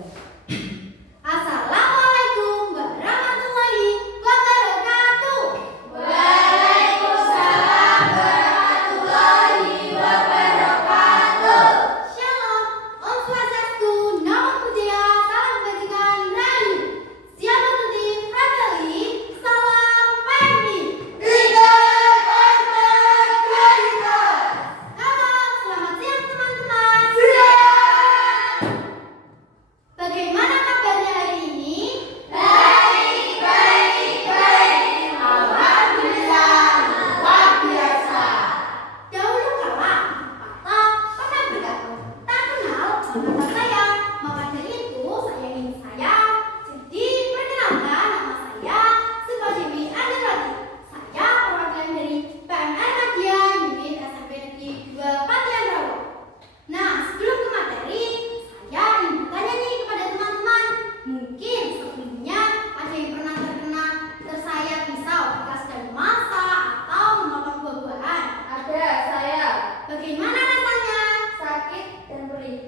Assalamualaikum warahmatullahi wabarakatuh. Waalaikumsalam warahmatullahi wabarakatuh. Shalom, Om Swastiastu, Namo Buddhaya, salam kebajikan rahayu. Siapa tuti Fratelli, salam PMI. Halo, selamat siang teman-teman. Bagaimana kabarnya hari ini? Baik. Alhamdulillah, luar biasa. Dahulu kala, patah pernah berkata, tak kenal sama saya. Maka dari itu, saya ingin jadi perkenalkan nama saya Supadewi Anurwati. Saya perwakilan dari PMR Media Unit SMP Negeri 2 Patian Rawa. Nah, sebelum ke materi, saya ingin bertanya nih kepada teman-teman. Mungkin sebelumnya ada yang pernah terkena tersayat pisau bekas dan masak atau memotong buah-buahan. Ada saya Bagaimana rasanya? sakit dan perih.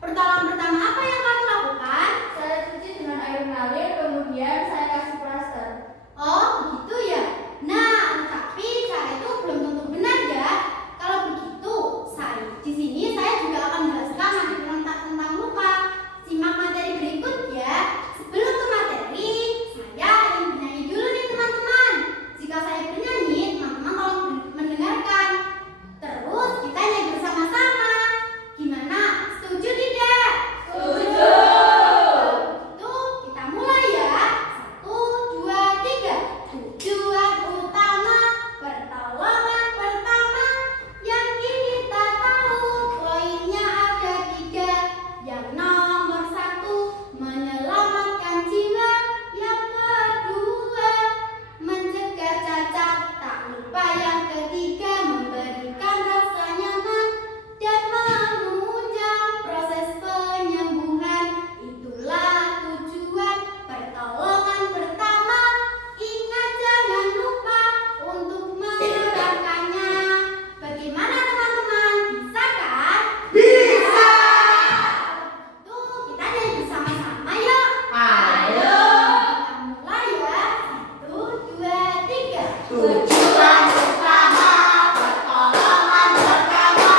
Pertolongan pertama apa yang kamu lakukan? Saya cuci dengan air mengalir, kemudian saya kasih plaster. Oh, begitu ya. Nah, tapi cara itu belum tentu benar ya. Kalau begitu, di sini saya juga akan menjelaskan materi tentang luka. Simak materi berikut ya. Sebelum ke materi, saya ingin bernyanyi dulu nih teman-teman. Jika saya bernyanyi, teman-teman tolong mendengarkan. Terus kita nyanyi bersama-sama. Gimana? Setuju tidak? Setuju. Itu kita mulai ya. 1, 2, 3. Tujuan utama pertolongan pertama yang kita tahu poinnya ada 3. Yang nomor 1 menyelamatkan jiwa. Yang kedua mencegah cacat. Tak lupa yang ketiga memberikan rasa nyaman dan menunjang proses penyembuhan. Itulah tujuan pertolongan pertama. Ingat jangan lupa untuk menerapkannya. Bagaimana teman-teman? Bisa kan? Bisa. Tuh, kita nyanyi bersama-sama yuk. Ayo. Kita mulai ya. 1, 2, 3. Tujuan utama pertolongan pertama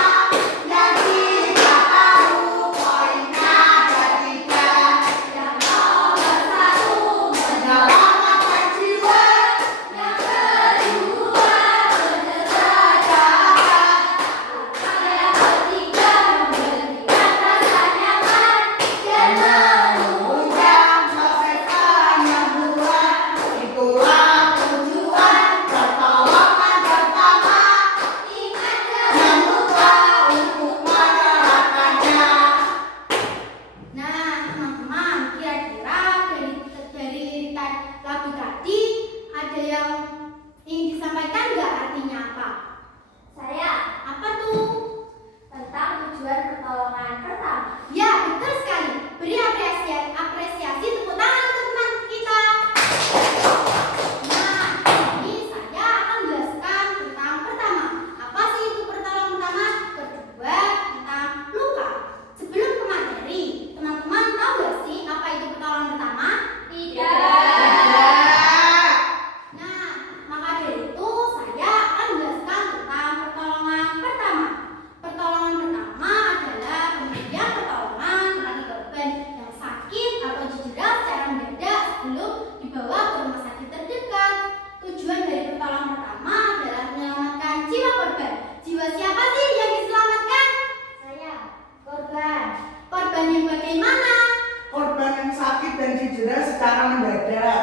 yang kita tahu poinnya ada 3. Yang nomor 1 menyelamatkan jiwa. Yang kedua mencegah cacat. Yang ketiga memberikan rasa nyaman dan menunjang proses penyembuhan. Itulah tujuan pertolongan pertama. Ingat jangan lupa untuk menerapkannya. Nah, teman-teman, kira-kira dari lirikan lagu tadi ada yang ingin disampaikan nggak, artinya apa? Saya Apa tuh? tentang tujuan pertolongan pertama. Ya, betul sekali. Beri apresiasi tepuk tangan untuk teman kita. Nah, ini saya akan menjelaskan tentang pertama. Apa sih itu pertolongan pertama? Kedua, tentang luka. Sebelum ke materi, teman-teman tahu nggak sih apa itu pertolongan pertama? Nah, maka dari itu saya akan menjelaskan tentang pertolongan pertama. Pertolongan pertama adalah pemberian pertolongan bagi korban yang sakit atau cedera secara mendadak sebelum dibawa ke rumah sakit terdekat. Tujuan dari pertolongan pertama adalah menyelamatkan jiwa korban. Jiwa siapa sih yang diselamatkan? Saya korban. Korban yang bagaimana? Korban yang sakit dan cedera secara mendadak.